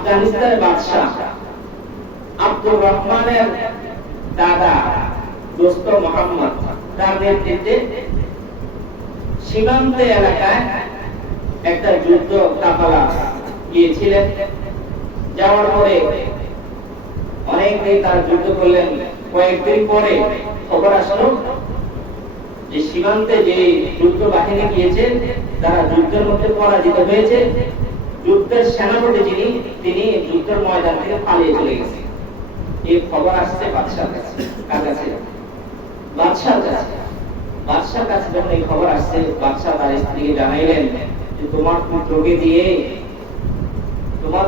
আফগানিস্তানের বাদশাহ আব্দুর রহমানের দাদা দোস্ত মোহাম্মদ তার নেতৃত্বে সীমান্তে এলাকায় একটা যুদ্ধ কাফালা গিয়েছিলেন। যাওয়ার পরে অনেকদিন তারা যুদ্ধ করলেন। কয়েকদিন পরে খবর আসলো যে সীমান্তে যে যুদ্ধ বাহিনী গিয়েছে তারা যুদ্ধের মধ্যে পরাজিত হয়েছে। যুদ্ধের সেনাপতি যিনি তিনি যুদ্ধের ময়দান থেকে পালিয়ে চলে গেছে। এই খবর আসছে বাদশার কাছে। কার কাছে? বাদশার কাছে। বাদশার কাছে যখন এই খবর আসছে, বাদশা তার স্ত্রীকে জানাইলেন যে তোমার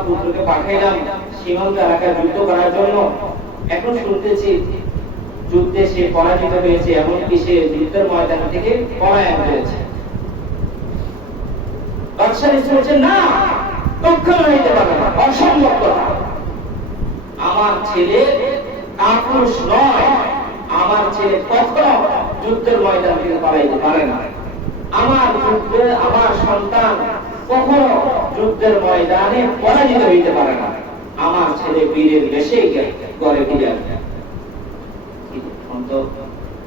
পুত্রকে পাঠাইলাম সীমান্ত এলাকায় যুদ্ধ করার জন্য। এখন শুনতেছি যুদ্ধে সে পরাজিত হয়েছে, এমনকি সে যুদ্ধের ময়দান থেকে পলায়ন করেছে। বাদশার স্ত্রী বলছে, না, কখনো হইতে পারে না, অসম্ভব কথা। আমার ছেলে কাপুরুষ নয়, আমার ছেলে কখনো যুদ্ধের ময়দান থেকে পালাইতে পারে না। আমার সন্তান কখনো যুদ্ধের ময়দানে পরাজিত হইতে পারে না। আমার ছেলে বীরের বেশে ঘরে ফিরে আসবে।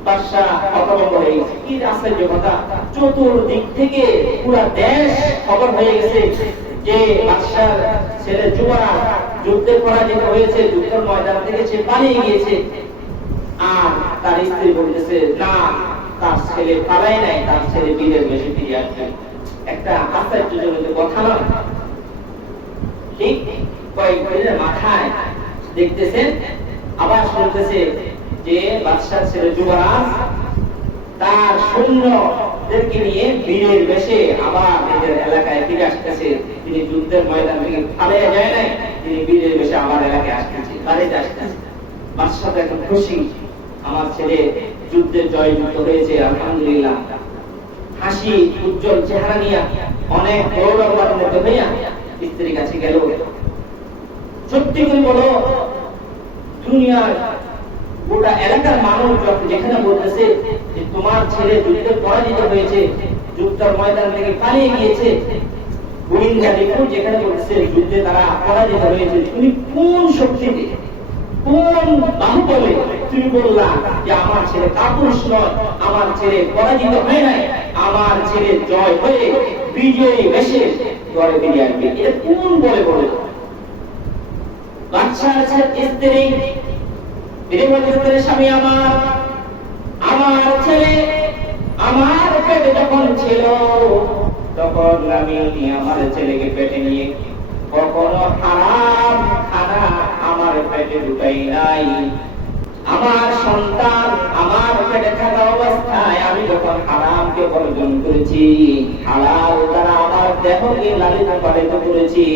বাদশাহ হতভম্ব হয়ে গেছে। কি আশ্চর্য কথা! চতুর্দিক থেকে পুরো দেশ খবর হয়ে গেছে যে বাদশার ছেলে যুবরাজ যুদ্ধে পরাজিত হয়েছে, যুদ্ধের ময়দান থেকে সে পালিয়ে গিয়েছে। আর তার স্ত্রী বলতেছে, না, তার ছেলে পালায় নাই, তার ছেলে বীরের বেশে ফিরে আসবে। একটা আশ্চর্যজনক কথা না? ঠিক কয়েকদিনের মাথায় দেখতেছেন, আবার শুনতেছে যে বাদশার ছেলে যুবরাজ তার সৈন্যদেরকে নিয়ে বীরের বেশে আবার নিজের এলাকায় ফিরে আসতেছে। তিনি যুদ্ধের ময়দান থেকে পালিয়ে যায় নাই, তিনি বীরের বেশে আবার এলাকায় আসতেছে, বাড়িতে আসতেছে। বাদশা তো এখন খুশি, আমার ছেলে যুদ্ধে জয়যুক্ত হয়েছে, আলহামদুলিল্লাহ। হাসি উজ্জ্বল চেহারা নিয়ে অনেক গৌরবান্বিত হইয়া স্ত্রীর কাছে গেল। সত্যি করে বলো, দুনিয়ার গোটা এলাকার মানুষ যেখানে বলতেছে যে তোমার ছেলে যুদ্ধে পরাজিত হয়েছে, যুদ্ধের ময়দান থেকে পালিয়ে গিয়েছে, গোয়েন্দা রিপোর্ট যেখানে বলতেছে যুদ্ধে তারা পরাজিত হয়েছে, তুমি কোন শক্তিতে, কোন বাহুবলে তুমি বললা যে আমার ছেলে কাপুরুষ নয়, আমার ছেলে পরাজিত হয় নাই, আমার ছেলে জয় হয়ে বিজয়ী বেশে ঘরে ফিরে আসবে? এটা কোন বলে বলে? বাদশার স্ত্রী স্বামী, আমার ছেলে আমার পেটে যখন ছিল তখন আমি আমার ছেলেকে পেটে নিয়ে কখনো হারাম খানা আমার পেটে ঢুকাই নাই। আমার সন্তান আমার পেটে থাকা অবস্থায় আমি যখন হারামকে বর্জন করেছি, হালাল দ্বারা আমার দেহকে লালিত পালিত করেছি,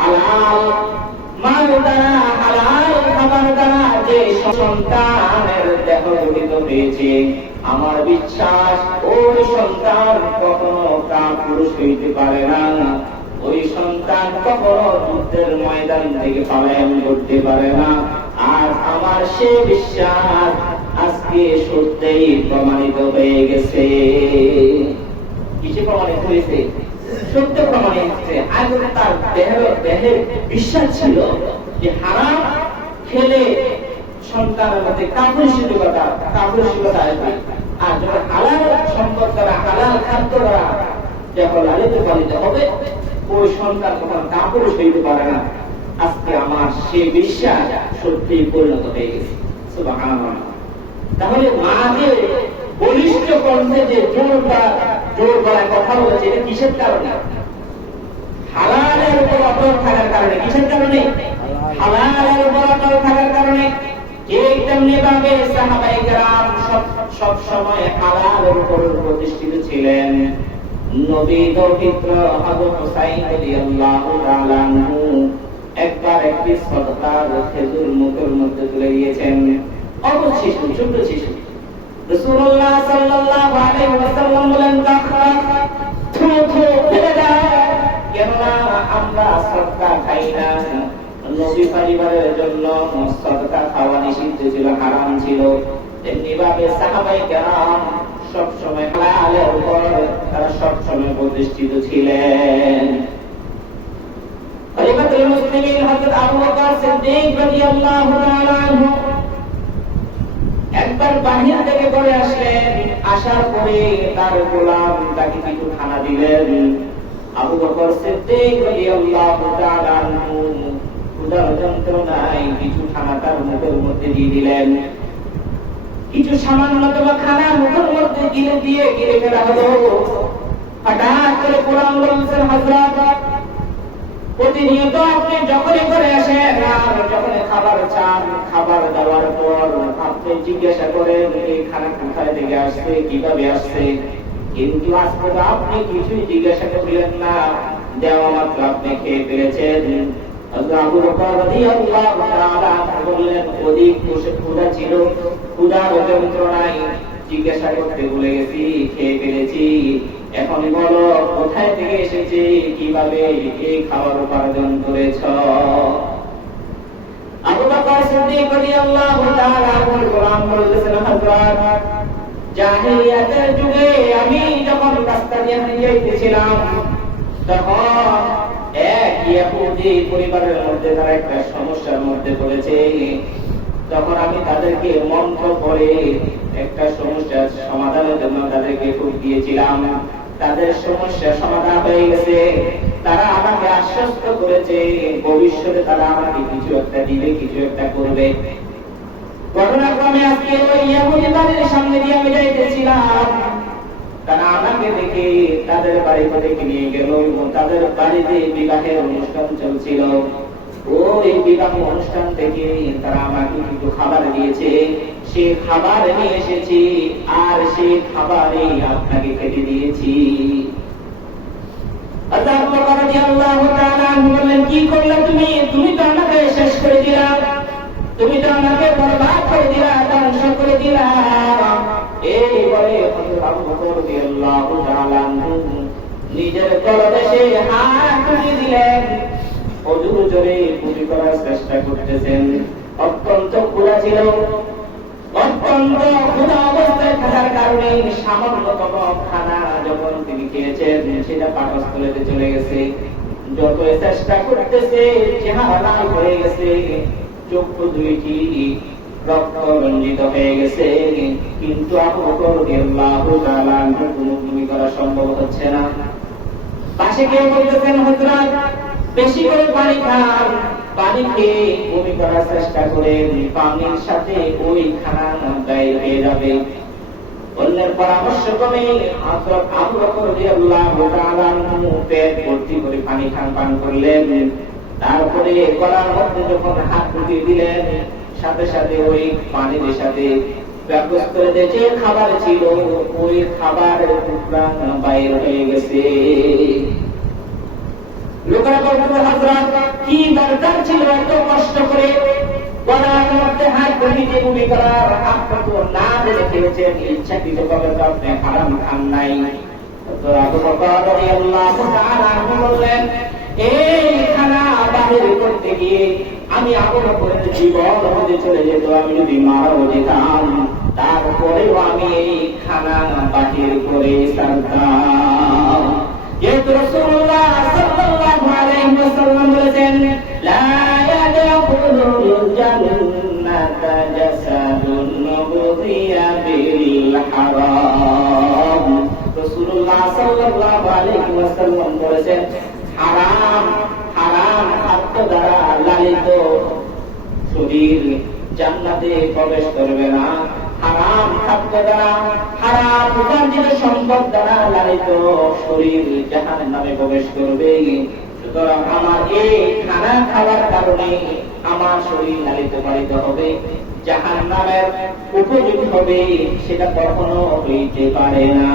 হালাল মাল দ্বারা, হালাল খাবার দ্বারা যে সন্তানের দেহ গঠিত হয়েছে, আমার বিশ্বাস ওই সন্তান কখনো কাপুরুষ হইতে পারে না, ওই সন্তান কখনো যুদ্ধের ময়দান থেকে পলায়ন করতে পারে না। আর আমার সে বিশ্বাস আজকে সত্যিই প্রমাণিত হয়ে গেছে। কিসে প্রমাণিত হয়েছে? সত্য প্রমাণিত হয়েছে। আগে তার দেহে বিশ্বাস ছিল যে হারাম খেলে সন্তানের মধ্যে কাপুরুষতা আসবে, আর যখন হালাল সম্পদ দ্বারা, হালাল খাদ্য দ্বারা যখন লালিত পালিত হবে, ওই সন্তান তখন কাপুরুষ হইতে পারে না। আজকে আমার সে বিশ্বাস সত্যি পরিণত হয়ে গেছে। সুবহানাল্লাহ। তাহলে মা যে বলিষ্ঠ কণ্ঠে যে জোর গলায় কথা বলেছে, এটা কিসের কারণে? হালালের উপর অটল থাকার কারণে। কিসের কারণে? হালালের উপর অটল থাকার কারণে। ঠিক তেমনি ভাবে সাহাবায়ে কেরাম সব সময় হালালের উপর প্রতিষ্ঠিত ছিলেন। নবী দৌহিত্র হযরত হুসাইন রাদিয়াল্লাহু তাআলা আনহু একবার একটি সদকার খেজুর মুখের মধ্যে তুলে দিয়েছেন। অবশ্য শিশু, ছোট শিশু। রাসূলুল্লাহ সাল্লাল্লাহু আলাইহি ওয়াসাল্লাম বলেন, ফেলে দাও, কেননা আমরা সদকা খাই না। নবী পরিবারের জন্য সদকা খাওয়া নিষিদ্ধ ছিল, হারাম ছিল। তেমনি ভাবে সাহাবায়ে কেরাম সব সময় হালালের উপর তারা সব সময় প্রতিষ্ঠিত ছিলেন। খলিফাতুল মুসলিমিন হযরত আবু বকর সিদ্দিক রাদিয়াল্লাহু তাআলা আনহু একবার বাহির থেকে করে আসলেন। আসার পরে তার গোলাম তাকে কিছু খানা দিলেন। আবু বকর সিদ্দিক রাদিয়াল্লাহু তাআলা আনহু ক্ষুধার যন্ত্রণায় কিছু খানা তার মুখের মধ্যে দিয়ে দিলেন। কিছু সামান্যতম খানা মুখের মধ্যে গিলে ফেলা হলো। হঠাৎ করে গোলাম বলছেন, হযরত, প্রতিনিয়ত আপনি যখনই করে আসেন আর যখন খাবার চান, খাবার দেওয়ার পর আপনি জিজ্ঞাসা করেন এই খানা কোথায় থেকে আসছে, কিভাবে আসছে, কিন্তু আজ পর্যন্ত আপনি কিছুই জিজ্ঞাসা করলেন না, দেওয়া মাত্র আপনি খেয়ে ফেলেছেন। আবু বকর রাদিয়াল্লাহু তাআলা বললেন, অধিক ক্ষুধা ছিল, ক্ষুধার যন্ত্রণায় জিজ্ঞাসা করতে ভুলে গেছি, খেয়ে ফেলেছি। এখন বলো কোথায় থেকে এসেছে, কিভাবে এই খাবার উপার্জন করেছ? আবু বকর সিদ্দিক রাদিয়াল্লাহু তাআলা গোলাম বলতেছেন, হযরত, জাহেলিয়াতের যুগে আমি যখন রাস্তা দিয়ে যাইতেছিলাম তখন এক ইহুদি পরিবারের মধ্যে তারা একটা সমস্যার মধ্যে পড়েছে। তখন আমি তাদেরকে মন্ত্র পড়ে একটা সমস্যার সমাধানের জন্য তাদেরকে ফুক দিয়েছিলাম। তাদের সমস্যা সমাধান হয়ে গেছে। তারা আমাকে আশ্বস্ত করেছে ভবিষ্যতে তারা আমাকে কিছু একটা দিবে, কিছু একটা করবে। ঘটনাক্রমে আজকে ওই ইহুদি বাড়ির সামনে দিয়ে আমি যাইতেছিলাম। তারা আমাকে দেখে তাদের বাড়িতে ডেকে নিয়ে গেল। তাদের বাড়িতে বিবাহের অনুষ্ঠান চলছিল। ওই বিবাহ অনুষ্ঠান থেকে তারা আমাকে কিছু খাবার দিয়েছে। সে খাবার নিয়ে এসেছি আর সেই খাবারে আপনাকে খেতে দিয়েছি। আল্লাহু আকবার, রাদিয়াল্লাহু তাআলা বললেন, কি করলে তুমি? তুমি তো আমাকে শেষ করে দিলা, তুমি তো আমাকে বরবাদ করে দিলা, ধ্বংস করে দিলা। এই বলে হযরত আবু বকর রাদিয়াল্লাহু তাআলা নিজের তলদেশে হাত তুলে দিলেন। অজু জোরে পুঁজি করার চেষ্টা করতেছেন। অত্যন্ত ক্ষুধা ছিল। অত্যন্ত ক্ষুধা অবস্থায় থাকার কারণে সামান্যতম খানা যখন তিনি খেয়েছেন সেটা পাকস্থলীতে চলে গেছে। যত চেষ্টা করতেছে চেহারা লাল হয়ে গেছে, চক্ষু দুইটি রক্ত রঞ্জিত হয়ে গেছে, কিন্তু আবু বকর রাদিয়াল্লাহু তাআলা কোনো ভূমি করা সম্ভব হচ্ছে না। পাশে গিয়ে বলতেছেন, হযরত, বেশি করে পানি খান। পানি খেয়ে বমি করার চেষ্টা করে পানির সাথে ওই খানা গায়ে হয়ে যাবে। অন্যের পরামর্শ ক্রমে হযরত আবু বকর রাদিয়াল্লাহু তাআলা পেট ভর্তি করে পানি পান করলেন। তারপরে গলার মধ্যে যখন হাত ঢুকিয়ে দিলেন, সাথে সাথে ওই পানির সাথে পাকস্থলীতে যে খাবার ছিল ওই খাবারের টুকরা বাইরে হয়ে গেছে। লোকেরা বলতো, হযরত, কি দরকার ছিল এত কষ্ট করে গলার মধ্যে হাত ঢুকিয়ে বমি করার? আপনি তো না বলে খেয়েছেন, ইচ্ছাকৃতভাবে তো আপনি হারাম খান নাই। আবু বকর রাদিয়াল্লাহু তাআলা বললেন, এই খানা বাহির করতে গিয়ে আমি আবু বকরের জীবন হতে চলে যেত, আমি যদি মারাও যেতাম, তারপরেও আমি এই খানা বাহির করে ছাড়তাম। যেহেতু রাসূলুল্লাহ সাল্লাল্লাহু আলাইহি ওয়াসাল্লাম বলেছেন, লা ইয়াদখুলুল জান্নাতা জাসাদুন বুযিয়া বিল হারাম। রাসূলুল্লাহ সাল্লাল্লাহু আলাইহি ওয়াসাল্লাম বলেছেন, হারাম খাদ্য দ্বারা লালিত শরীর জান্নাতে প্রবেশ করবে না। হারাম খাদ্য দ্বারা, হারাম উপার্জিত সম্পদ দ্বারা লালিত শরীর জাহান্নামে প্রবেশ করবে। সুতরাং আমার এই খানা খাওয়ার কারণে আমার শরীর লালিত পালিত হবে, জাহান্নামের উপযোগী হবে, সেটা কখনো হইতে পারে না।